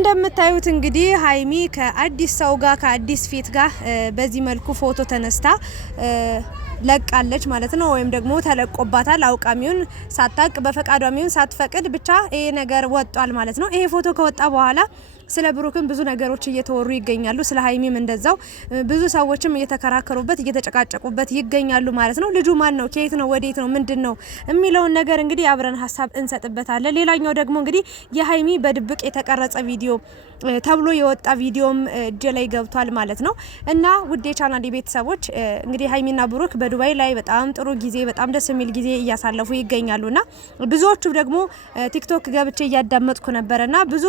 እንደምታዩት እንግዲህ ሃይሚ ከአዲስ ሰው ጋር ከአዲስ ፊት ጋር በዚህ መልኩ ፎቶ ተነስታ ለቃለች ማለት ነው። ወይም ደግሞ ተለቆባታል። አውቃሚውን ሳታቅ በፈቃዷሚውን ሳትፈቅድ ብቻ ይሄ ነገር ወጣል ማለት ነው። ይሄ ፎቶ ከወጣ በኋላ ስለ ብሩክም ብዙ ነገሮች እየተወሩ ይገኛሉ። ስለ ሃይሚም እንደዛው ብዙ ሰዎችም እየተከራከሩበት እየተጨቃጨቁበት ይገኛሉ ማለት ነው። ልጁ ማን ነው? ከየት ነው? ወዴት ነው? ምንድነው የሚለውን ነገር እንግዲህ አብረን ሀሳብ እንሰጥበታለን። ሌላኛው ደግሞ እንግዲህ የሃይሚ በድብቅ የተቀረጸ ቪዲዮ ተብሎ የወጣ ቪዲዮም እጅ ላይ ገብቷል ማለት ነው። እና ውድ የቻናሌ ቤተሰቦች እንግዲህ ሃይሚና ብሩክ በዱባይ ላይ በጣም ጥሩ ጊዜ በጣም ደስ የሚል ጊዜ እያሳለፉ ይገኛሉና ብዙዎቹ ደግሞ ቲክቶክ ገብቼ እያዳመጥኩ ነበርና ብዙ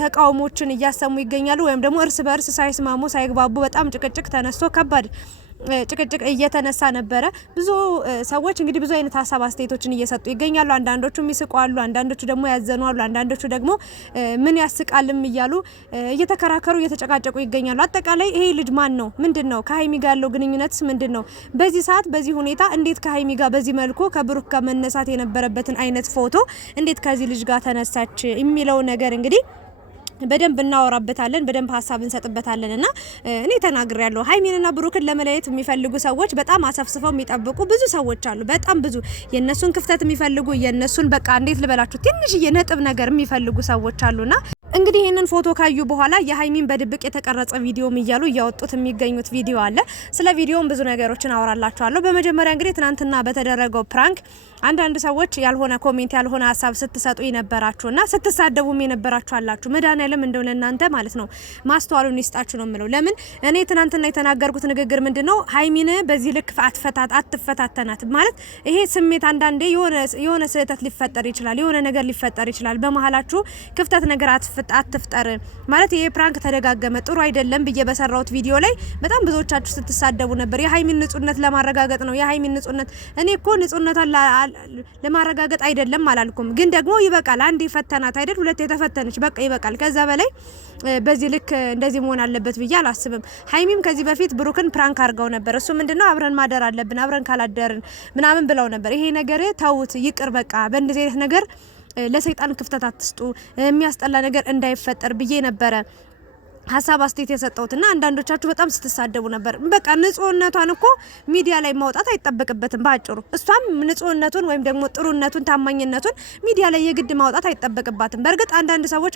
ተቃውሞችን እያሰሙ ይገኛሉ። ወይም ደግሞ እርስ በርስ ሳይስማሙ ሳይግባቡ በጣም ጭቅጭቅ ተነስቶ ከባድ ጭቅጭቅ እየተነሳ ነበረ። ብዙ ሰዎች እንግዲህ ብዙ አይነት ሀሳብ አስተያየቶችን እየሰጡ ይገኛሉ። አንዳንዶቹ ይስቋሉ፣ አንዳንዶቹ ደግሞ ያዘኗሉ፣ አንዳንዶቹ ደግሞ ምን ያስቃልም እያሉ እየተከራከሩ እየተጨቃጨቁ ይገኛሉ። አጠቃላይ ይሄ ልጅ ማን ነው? ምንድነው? ከሃይሚ ጋር ያለው ግንኙነትስ ምንድነው? በዚህ ሰዓት በዚህ ሁኔታ እንዴት ከሃይሚ ጋር በዚህ መልኩ ከብሩክ ጋር መነሳት የነበረበትን አይነት ፎቶ እንዴት ከዚህ ልጅ ጋር ተነሳች የሚለው ነገር እንግዲህ በደንብ እናወራበታለን። በደንብ ሀሳብ እንሰጥበታለን። እና እኔ ተናግሬ ያለው ሃይሚንና ብሩክን ለመለየት የሚፈልጉ ሰዎች በጣም አሰፍስፈው የሚጠብቁ ብዙ ሰዎች አሉ። በጣም ብዙ የነሱን ክፍተት የሚፈልጉ የነሱን በቃ እንዴት ልበላችሁ ትንሽዬ ነጥብ ነገር የሚፈልጉ ሰዎች አሉና እንግዲህ ይሄንን ፎቶ ካዩ በኋላ የሃይሚን በድብቅ የተቀረጸ ቪዲዮም እያሉ እያወጡት የሚገኙት ቪዲዮ አለ። ስለ ቪዲዮም ብዙ ነገሮችን አወራላችኋለሁ። በመጀመሪያ እንግዲህ ትናንትና በተደረገው ፕራንክ አንዳንድ ሰዎች ያልሆነ ኮሜንት ያልሆነ ሀሳብ ስትሰጡ ይነበራችሁና ስትሳደቡም የነበራችሁ አላችሁ። መድኃኒዓለም እንደው ለእናንተ ማለት ነው ማስተዋሉን ይስጣችሁ ነው የምለው። ለምን እኔ ትናንትና የተናገርኩት ንግግር ምንድነው ሃይሚን በዚህ ልክ አትፈታተናት ማለት ይሄ ስሜት አንዳንዴ የሆነ ስህተት ሊፈጠር ይችላል፣ የሆነ ነገር ሊፈጠር ይችላል። በመሃላችሁ ክፍተት ነገር አትፍጠር ማለት ይሄ ፕራንክ ተደጋገመ ጥሩ አይደለም ብዬ በሰራውት ቪዲዮ ላይ በጣም ብዙዎቻችሁ ስትሳደቡ ነበር። የሃይሚን ንጹህነት ለማረጋገጥ ነው። የሃይሚን ንጹህነት እኔ እኮ ንጹህነቷን ለማረጋገጥ አይደለም አላልኩም። ግን ደግሞ ይበቃል። አንድ ፈተናት አይደል? ሁለት የተፈተነች በቃ ይበቃል። ከዛ በላይ በዚህ ልክ እንደዚህ መሆን አለበት ብዬ አላስብም። ሃይሚም ከዚህ በፊት ብሩክን ፕራንክ አድርገው ነበር። እሱ ምንድነው አብረን ማደር አለብን አብረን ካላደርን ምናምን ብለው ነበር። ይሄ ነገር ተውት ይቅር በቃ በእንደዚህ አይነት ነገር ለሰይጣን ክፍተት አትስጡ፣ የሚያስጠላ ነገር እንዳይፈጠር ብዬ ነበረ ሀሳብ አስተያየት የሰጠውትና አንዳንዶቻችሁ በጣም ስትሳደቡ ነበር። በቃ ንጹህነቷን እኮ ሚዲያ ላይ ማውጣት አይጠበቅበትም። ባጭሩ እሷም ንጹህነቱን ወይም ደግሞ ጥሩነቱን ታማኝነቱን ሚዲያ ላይ የግድ ማውጣት አይጠበቅባትም። በእርግጥ አንዳንድ ሰዎች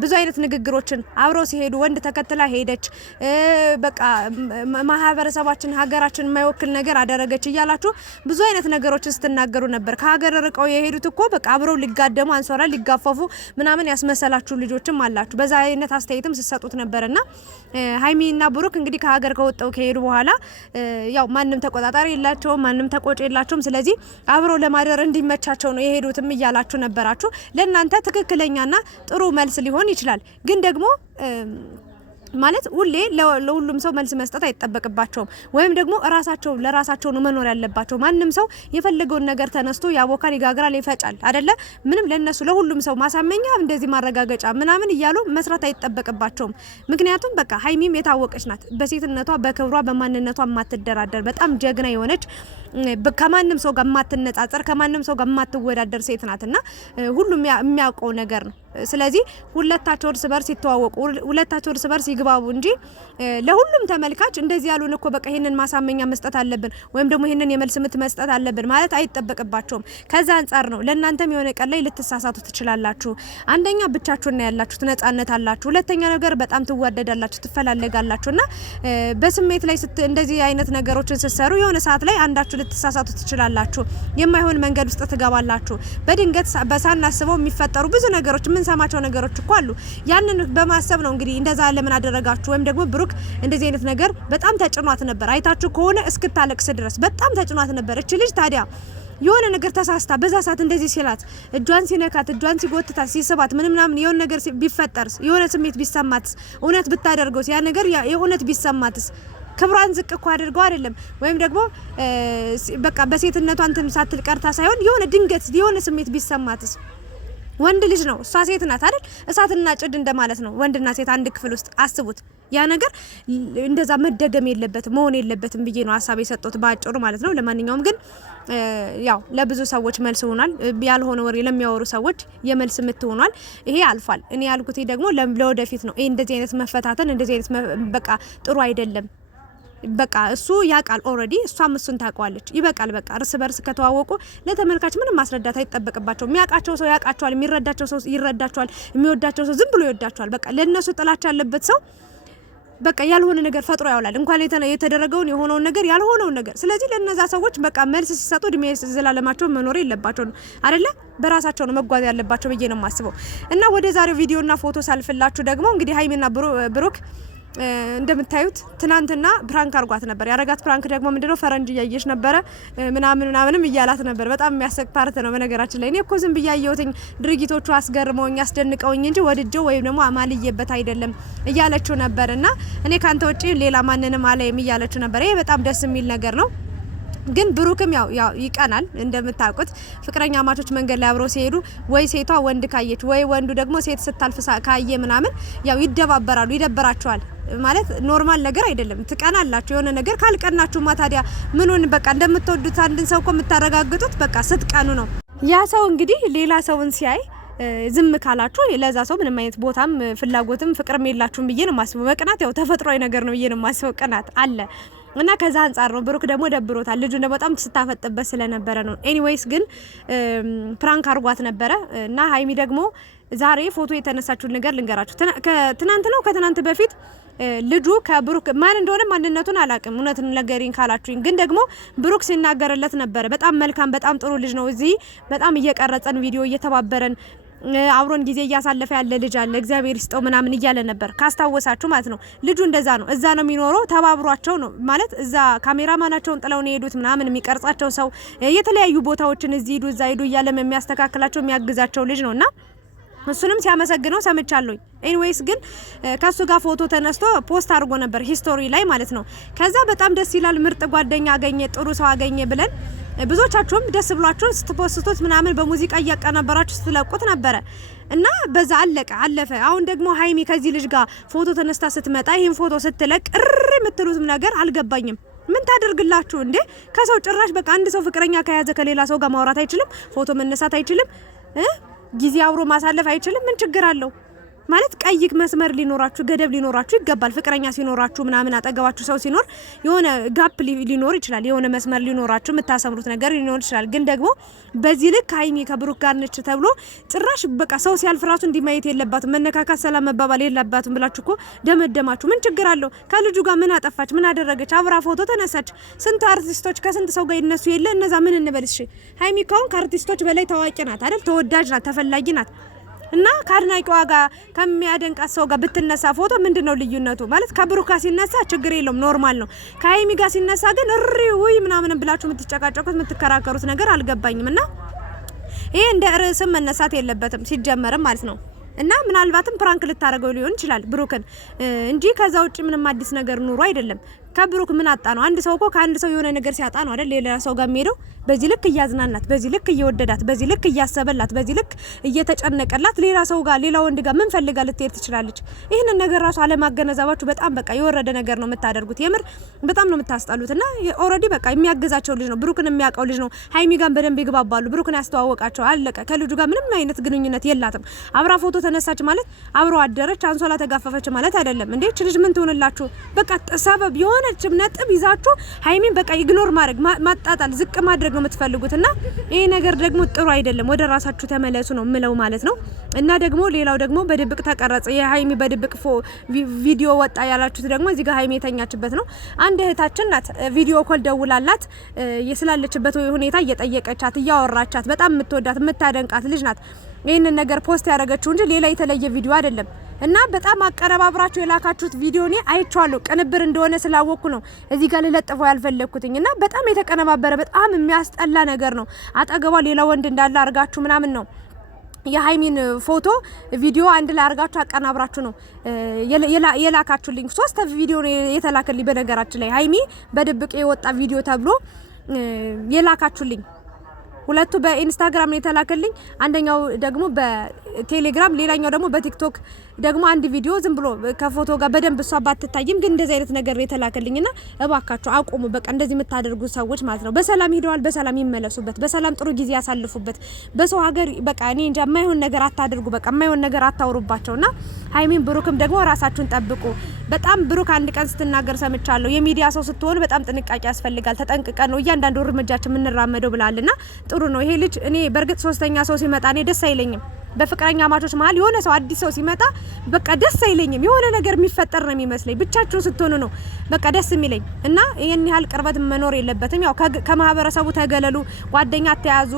ብዙ አይነት ንግግሮችን አብረው ሲሄዱ ወንድ ተከትላ ሄደች፣ በቃ ማህበረሰባችን ሀገራችን የማይወክል ነገር አደረገች እያላችሁ ብዙ አይነት ነገሮችን ስትናገሩ ነበር። ከሀገር ርቀው የሄዱት እኮ በቃ አብረው ሊጋደሙ አንሶራ ሊጋፈፉ ምናምን ያስመሰላችሁ ልጆችም አላችሁ። በዛ አስተያየትም ሲሰጡት ነበርና ሃይሚና ብሩክ እንግዲህ ከሀገር ከወጣው ከሄዱ በኋላ ያው ማንንም ተቆጣጣሪ የላቸውም፣ ማንንም ተቆጭ የላቸውም። ስለዚህ አብረው ለማደር እንዲመቻቸው ነው የሄዱትም እያላችሁ ነበራችሁ። ለእናንተ ትክክለኛና ጥሩ መልስ ሊሆን ይችላል። ግን ደግሞ ማለት ሁሌ ለሁሉም ሰው መልስ መስጠት አይጠበቅባቸውም። ወይም ደግሞ ለራሳቸው ነው መኖር ያለባቸው። ማንንም ሰው የፈለገውን ነገር ተነስቶ ያቦካል፣ ይጋግራል፣ ይፈጫል አይደለ? ምንም ለነሱ ለሁሉም ሰው ማሳመኛ እንደዚህ ማረጋገጫ ምናምን እያሉ መስራት አይጠበቅባቸውም። ምክንያቱም በቃ ሃይሚም የታወቀች ናት በሴትነቷ በክብሯ በማንነቷ የማትደራደር በጣም ጀግና የሆነች ከማንም ሰው ጋር የማትነጻጸር ከማንም ሰው ጋር የማትወዳደር ሴት ናትና ሁሉም የሚያውቀው ነገር ነው። ስለዚህ ሁለታቸው እርስ በርስ ይተዋወቁ፣ ሁለታቸው እርስ በርስ ይግባቡ እንጂ ለሁሉም ተመልካች እንደዚህ ያሉን እኮ በቃ ይሄንን ማሳመኛ መስጠት አለብን ወይም ደግሞ ይሄንን የመልስ ምት መስጠት አለብን ማለት አይጠበቅባቸውም። ከዛ አንፃር ነው ለእናንተም የሆነ ቀን ላይ ልትሳሳቱ ትችላላችሁ። አንደኛ ብቻችሁን ነው ያላችሁት፣ ነጻነት አላችሁ። ሁለተኛ ነገር በጣም ትዋደዳላችሁ፣ ትፈላለጋላችሁና በስሜት ላይ እንደዚህ አይነት ነገሮችን ስትሰሩ የሆነ ሰዓት ላይ አንዳችሁ ልትሳሳቱ ትችላላችሁ። የማይሆን መንገድ ውስጥ ትገባላችሁ። በድንገት በሳናስበው የሚፈጠሩ ብዙ ነገሮች ሰማቸው ነገሮች እኮ አሉ። ያንን በማሰብ ነው እንግዲህ እንደዛ ለምን አደረጋችሁ ወይም ደግሞ ብሩክ እንደዚህ አይነት ነገር በጣም ተጭኗት ነበር። አይታችሁ ከሆነ እስክታለቅስ ድረስ በጣም ተጭኗት ነበር። እቺ ልጅ ታዲያ የሆነ ነገር ተሳስታ በዛ ሰዓት እንደዚህ ሲላት እጇን ሲነካት እጇን ሲጎትታት ሲስባት ምንም የሆነ ነገር ቢፈጠርስ የሆነ ስሜት ቢሰማትስ እውነት ብታደርገውስ ያ ነገር የእውነት ቢሰማትስ ክብሯን ዝቅ እኮ አድርገው አይደለም ወይም ደግሞ በቃ በሴትነቷ እንትን ሳትል ቀርታ ሳይሆን የሆነ ድንገት የሆነ ስሜት ቢሰማትስ ወንድ ልጅ ነው እሷ ሴት ናት አይደል? እሳትና ጭድ እንደማለት ነው ወንድና ሴት አንድ ክፍል ውስጥ አስቡት። ያ ነገር እንደዛ መደገም የለበትም መሆን የለበትም ብዬ ነው ሀሳብ የሰጠሁት ባጭሩ ማለት ነው። ለማንኛውም ግን ያው ለብዙ ሰዎች መልስ ሆኗል። ያልሆነ ወሬ ለሚያወሩ ሰዎች የመልስ ምት ሆኗል። ይሄ አልፏል። እኔ ያልኩት ደግሞ ለወደፊት ነው። ይሄ እንደዚህ አይነት መፈታተን እንደዚህ አይነት በቃ ጥሩ አይደለም። በቃ እሱ ያቃል ኦሬዲ እሷም እሱን ታውቀዋለች። ይበቃል በቃ እርስ በርስ ከተዋወቁ ለተመልካች ምንም ማስረዳት አይጠበቅባቸው። የሚያውቃቸው ሰው ያውቃቸዋል፣ የሚረዳቸው ሰው ይረዳቸዋል፣ የሚወዳቸው ሰው ዝም ብሎ ይወዳቸዋል። በቃ ለነሱ ጥላቻ ያለበት ሰው በቃ ያልሆነ ነገር ፈጥሮ ያውላል። እንኳን የተደረገውን የሆነውን ነገር ያልሆነውን ነገር። ስለዚህ ለነዛ ሰዎች በቃ መልስ ሲሰጡ እድሜ ዘላለማቸው መኖር የለባቸው ነው አይደለ? በራሳቸው ነው መጓዝ ያለባቸው ብዬ ነው የማስበው። እና ወደ ዛሬው ቪዲዮና ፎቶ ሳልፍላችሁ ደግሞ እንግዲህ ሀይሚና ብሩክ እንደምታዩት ትናንትና ፕራንክ አርጓት ነበር። ያረጋት ፕራንክ ደግሞ ምንድነው ፈረንጅ እያየሽ ነበረ ምናምንም እያላት ነበር። በጣም የሚያሰቅ ፓርት ነው በነገራችን ላይ። እኔ እኮ ዝም ብዬ አየሁትኝ ድርጊቶቹ አስገርመውኝ አስደንቀውኝ እንጂ ወድጄው ወይም ደግሞ አማልየበት አይደለም እያለችው ነበርና እኔ ካንተ ውጪ ሌላ ማንንም አላየም እያለችው ነበር። ይሄ በጣም ደስ የሚል ነገር ነው። ግን ብሩክም ያው ይቀናል እንደምታውቁት ፍቅረኛ ማቾች መንገድ ላይ አብረው ሲሄዱ ወይ ሴቷ ወንድ ካየች ወይ ወንዱ ደግሞ ሴት ስታልፍ ካየ ምናምን ያው ይደባበራሉ፣ ይደብራቸዋል። ማለት ኖርማል ነገር አይደለም። ትቀናላችሁ የሆነ ነገር ካልቀናችሁማ ታዲያ ምኑን በቃ እንደምትወዱት አንድን ሰው እኮ የምታረጋግጡት በቃ ስትቀኑ ነው። ያ ሰው እንግዲህ ሌላ ሰውን ሲያይ ዝም ካላችሁ ለዛ ሰው ምንም አይነት ቦታም ፍላጎትም ፍቅርም የላችሁም ብዬ ነው ማስበው። መቅናት ያው ተፈጥሯዊ ነገር ነው ብዬ ነው ማስበው። ቅናት አለ እና ከዛ አንጻር ነው። ብሩክ ደግሞ ደብሮታል። ልጁ ደግሞ በጣም ስታፈጥበት ስለነበረ ነው። ኤኒዌይስ ግን ፕራንክ አርጓት ነበረ እና ሀይሚ ደግሞ ዛሬ ፎቶ የተነሳችው ነገር ልንገራችሁ። ትናንት ነው ከትናንት በፊት ልጁ ከብሩክ ማን እንደሆነ ማንነቱን አላቅም እውነትን ነገሪን ካላችሁኝ፣ ግን ደግሞ ብሩክ ሲናገርለት ነበረ። በጣም መልካም በጣም ጥሩ ልጅ ነው። እዚህ በጣም እየቀረጸን ቪዲዮ እየተባበረን አብሮን ጊዜ እያሳለፈ ያለ ልጅ አለ እግዚአብሔር ይስጠው ምናምን እያለ ነበር ካስታወሳችሁ ማለት ነው። ልጁ እንደዛ ነው። እዛ ነው የሚኖረው። ተባብሯቸው ነው ማለት እዛ ካሜራማናቸውን ጥለው ነው የሄዱት ምናምን የሚቀርጻቸው ሰው የተለያዩ ቦታዎችን እዚህ ሂዱ እዛ ሂዱ እያለ የሚያስተካክላቸው የሚያግዛቸው ልጅ ነውና እሱንም ሲያመሰግነው ሰምቻለሁ። ኤኒዌይስ ግን ከሱ ጋር ፎቶ ተነስቶ ፖስት አድርጎ ነበር ሂስቶሪ ላይ ማለት ነው። ከዛ በጣም ደስ ይላል ምርጥ ጓደኛ አገኘ ጥሩ ሰው አገኘ ብለን ብዙዎቻችሁም ደስ ብሏችሁ ስትፖስቱት ምናምን በሙዚቃ እያቀናበራችሁ ስትለቁት ነበረ እና በዛ አለፈ። አሁን ደግሞ ሀይሚ ከዚህ ልጅ ጋር ፎቶ ተነስታ ስትመጣ ይሄን ፎቶ ስትለቅ የምትሉት ነገር አልገባኝም። ምን ታደርግላችሁ እንዴ? ከሰው ጭራሽ በቃ አንድ ሰው ፍቅረኛ ከያዘ ከሌላ ሰው ጋር ማውራት አይችልም? ፎቶ መነሳት አይችልም? ጊዜ አብሮ ማሳለፍ አይችልም? ምን ችግር አለው? ማለት ቀይ መስመር ሊኖራችሁ ገደብ ሊኖራችሁ ይገባል። ፍቅረኛ ሲኖራችሁ ምናምን አጠገባችሁ ሰው ሲኖር የሆነ ጋፕ ሊኖር ይችላል። የሆነ መስመር ሊኖራችሁ የምታሰምሩት ነገር ሊኖር ይችላል። ግን ደግሞ በዚህ ልክ ሀይሚ ከብሩክ ጋር ነች ተብሎ ጭራሽ በቃ ሰው ሲያልፍ ራሱ እንዲማየት የለባትም መነካካት፣ ሰላም መባባል የለባትም ብላችሁ እኮ ደመደማችሁ። ምን ችግር አለው? ከልጁ ጋር ምን አጠፋች? ምን አደረገች? አብራ ፎቶ ተነሳች። ስንት አርቲስቶች ከስንት ሰው ጋር ይነሱ የለ እነዛ ምን እንበልሽ? ሀይሚ ካሁን ከአርቲስቶች በላይ ታዋቂ ናት አይደል? ተወዳጅ ናት፣ ተፈላጊ ናት። እና ከአድናቂዋ ጋር ከሚያደንቃት ሰው ጋር ብትነሳ ፎቶ ምንድነው ልዩነቱ? ማለት ከብሩክ ጋር ሲነሳ ችግር የለውም ኖርማል ነው። ከሀይሚ ጋር ሲነሳ ግን ውይ ምናምን ብላችሁ የምትጨቃጨቁት የምትከራከሩት ነገር አልገባኝም። እና ይሄ እንደ ርዕስም መነሳት የለበትም ሲጀመርም ማለት ነው። እና ምናልባትም ፕራንክ ልታረገው ሊሆን ይችላል ብሩክን እንጂ ከዛ ውጪ ምንም አዲስ ነገር ኑሮ አይደለም። ከብሩክ ምን አጣ ነው? አንድ ሰው እኮ ከአንድ ሰው የሆነ ነገር ሲያጣ ነው አይደል ሌላ ሰው ጋር የሚሄደው። በዚህ ልክ እያዝናናት፣ በዚህ ልክ እየወደዳት፣ በዚህ ልክ እያሰበላት፣ በዚህ ልክ እየተጨነቀላት ሌላ ሰው ጋር ሌላ ወንድ ጋር ምን ፈልጋ ልትሄድ ትችላለች? ይሄንን ነገር ራሱ አለማገነዛባችሁ በጣም በቃ የወረደ ነገር ነው የምታደርጉት። የምር በጣም ነው የምታስጠሉት። እና ኦሬዲ በቃ የሚያገዛቸው ልጅ ነው ብሩክን የሚያውቀው ልጅ ነው። ሀይሚ ጋር በደንብ ይግባባሉ። ብሩክን ያስተዋወቃቸው አለቀ። ከልጁ ጋር ምንም አይነት ግንኙነት የላትም። አብራ ፎቶ ተነሳች ማለት አብሮ አደረች አንሶላ ተጋፈፈች ማለት አይደለም። እንዴ እቺ ልጅ ምን ትሆንላችሁ? በቃ ሰበብ የሆነች ነጥብ ይዛችሁ ሀይሚን በቃ ኢግኖር ማድረግ ማጣጣል ዝቅ ማድረግ ነው የምትፈልጉትና ይሄ ነገር ደግሞ ጥሩ አይደለም። ወደ ራሳችሁ ተመለሱ ነው ምለው ማለት ነው። እና ደግሞ ሌላው ደግሞ በድብቅ ተቀረጸ የሀይሚ በድብቅ ቪዲዮ ወጣ ያላችሁት ደግሞ እዚህ ጋር ሀይሚ የተኛችበት ነው። አንድ እህታችን ናት ቪዲዮ ኮል ደውላላት የስላለችበት ሁኔታ እየጠየቀቻት እያወራቻት በጣም የምትወዳት የምታደንቃት ልጅ ናት ይሄንን ነገር ፖስት ያደረገችው እንጂ ሌላ የተለየ ቪዲዮ አይደለም። እና በጣም አቀረባብራችሁ የላካችሁት ቪዲዮ እኔ አይቻለሁ። ቅንብር እንደሆነ ስላወቅኩ ነው እዚህ ጋር ልለጥፈው ያልፈለኩትኝ። እና በጣም የተቀነባበረ በጣም የሚያስጠላ ነገር ነው። አጠገቧ ሌላ ወንድ እንዳለ አርጋችሁ ምናምን ነው የሀይሚን ፎቶ ቪዲዮ አንድ ላይ አርጋችሁ አቀናብራችሁ ነው የላካችሁልኝ። 3 ቪዲዮ ነው የተላከልኝ። በነገራችን ላይ ሀይሚ በድብቅ የወጣ ቪዲዮ ተብሎ የላካችሁልኝ ሁለቱ በኢንስታግራም ነው የተላከልኝ አንደኛው ደግሞ በቴሌግራም ሌላኛው ደግሞ በቲክቶክ ደግሞ አንድ ቪዲዮ ዝም ብሎ ከፎቶ ጋር በደንብ እሷ ባትታይም ግን እንደዚህ አይነት ነገር ነው የተላከልኝና እባካችሁ አቆሙ በቃ እንደዚህ የምታደርጉ ሰዎች ማለት ነው በሰላም ሄደዋል በሰላም ይመለሱበት በሰላም ጥሩ ጊዜ ያሳልፉበት በሰው ሀገር በቃ እኔ እንጃ የማይሆን ነገር አታድርጉ በቃ የማይሆን ነገር አታውሩባቸውና ሃይሚን ብሩክም ደግሞ ራሳችሁን ጠብቁ በጣም ብሩክ አንድ ቀን ስትናገር ሰምቻለሁ የሚዲያ ሰው ስትሆኑ በጣም ጥንቃቄ ያስፈልጋል ተጠንቅቀን ነው እያንዳንዱ እርምጃችን የምንራመደው ብላልና ጥሩ ነው ይሄ ልጅ እኔ በርግጥ ሶስተኛ ሰው ሲመጣ እኔ ደስ አይለኝም በፍቅረኛ ማቾች መሀል የሆነ ሰው አዲስ ሰው ሲመጣ በቃ ደስ አይለኝም የሆነ ነገር የሚፈጠር ነው የሚመስለኝ ብቻችሁ ስትሆኑ ነው በቃ ደስ የሚለኝ እና ይሄን ያህል ቅርበት መኖር የለበትም ያው ከማህበረሰቡ ተገለሉ ጓደኛ አትያዙ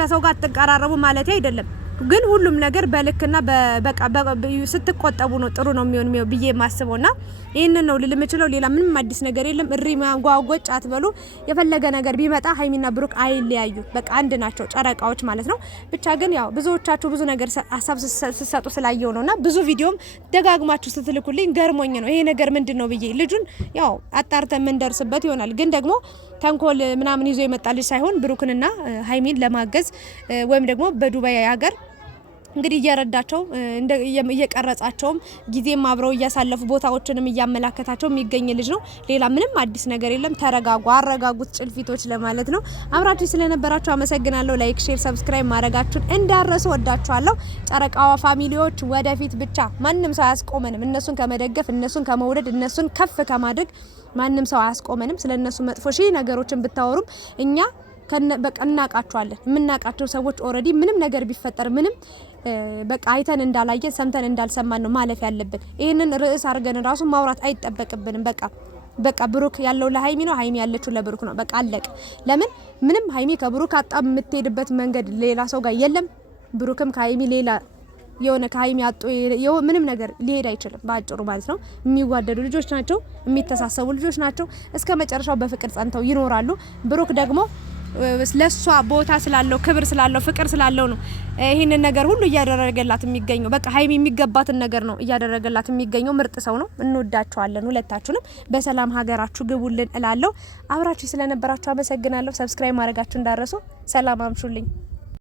ከሰው ጋር አትቀራረቡ ማለት አይደለም ግን ሁሉም ነገር በልክና በቃ ስትቆጠቡ ነው ጥሩ ነው የሚሆነው ብዬ ማስበውና ይሄንን ነው ልልምችለው ሌላ ምንም አዲስ ነገር የለም እሪ ማጓጓጭ አትበሉ የፈለገ ነገር ቢመጣ ሃይሚና ብሩክ አይለያዩ በቃ አንድ ናቸው ጨረቃዎች ማለት ነው ብቻ ግን ያው ብዙዎቻችሁ ብዙ ነገር ሐሳብ ሲሰጡ ስላየው ነውና ብዙ ቪዲዮም ደጋግማችሁ ስትልኩልኝ ገርሞኝ ነው ይሄ ነገር ምንድነው ብዬ ልጁን ያው አጣርተን ምን ደርስበት ይሆናል ግን ደግሞ ተንኮል ምናምን ይዞ ይመጣል ሳይሆን ብሩክንና ሃይሚን ለማገዝ ወይም ደግሞ በዱባይ ሀገር እንግዲህ እየረዳቸው እየቀረጻቸውም ጊዜም አብረው እያሳለፉ ቦታዎችንም እያመላከታቸው የሚገኝ ልጅ ነው ሌላ ምንም አዲስ ነገር የለም ተረጋጉ አረጋጉት ጭልፊቶች ለማለት ነው አብራችሁ ስለነበራችሁ አመሰግናለሁ ላይክ ሼር ሰብስክራይብ ማድረጋችሁን እንዳረሱ ወዳችኋለሁ ጨረቃዋ ፋሚሊዎች ወደፊት ብቻ ማንንም ሰው አያስቆመንም እነሱን ከመደገፍ እነሱን ከመውደድ እነሱን ከፍ ከማድረግ ማንንም ሰው አያስቆመንም ስለነሱ መጥፎ ነገሮችን ብታወሩም እኛ በቃ እናቃቸዋለን የምናቃቸው ሰዎች ኦሬዲ ምንም ነገር ቢፈጠር ምንም በቃ አይተን እንዳላየን ሰምተን እንዳልሰማን ነው ማለፍ ያለብን ይሄንን ርዕስ አድርገን ራሱ ማውራት አይጠበቅብንም በቃ ብሩክ ያለው ለሃይሚ ነው ሃይሚ ያለችው ለብሩክ ነው በቃ አለቀ ለምን ምንም ሃይሚ ከብሩክ አጣም የምትሄድበት መንገድ ሌላ ሰው ጋር የለም ብሩክም ከሃይሚ ሌላ የሆነ ከሃይሚ አጡ ምንም ነገር ሊሄድ አይችልም ባጭሩ ማለት ነው የሚዋደዱ ልጆች ናቸው የሚተሳሰቡ ልጆች ናቸው እስከ መጨረሻው በፍቅር ጸንተው ይኖራሉ ብሩክ ደግሞ ለሷ ቦታ ስላለው ክብር ስላለው ፍቅር ስላለው ነው ይሄንን ነገር ሁሉ እያደረገላት የሚገኘው በቃ ሃይሚ የሚገባትን ነገር ነው እያደረገላት የሚገኘው ምርጥ ሰው ነው እንወዳቸዋለን ሁለታችሁንም በሰላም ሀገራችሁ ግቡልን እላለሁ አብራችሁ ስለነበራችሁ አመሰግናለሁ ሰብስክራይብ ማድረጋችሁ እንዳረሱ ሰላም አምሹልኝ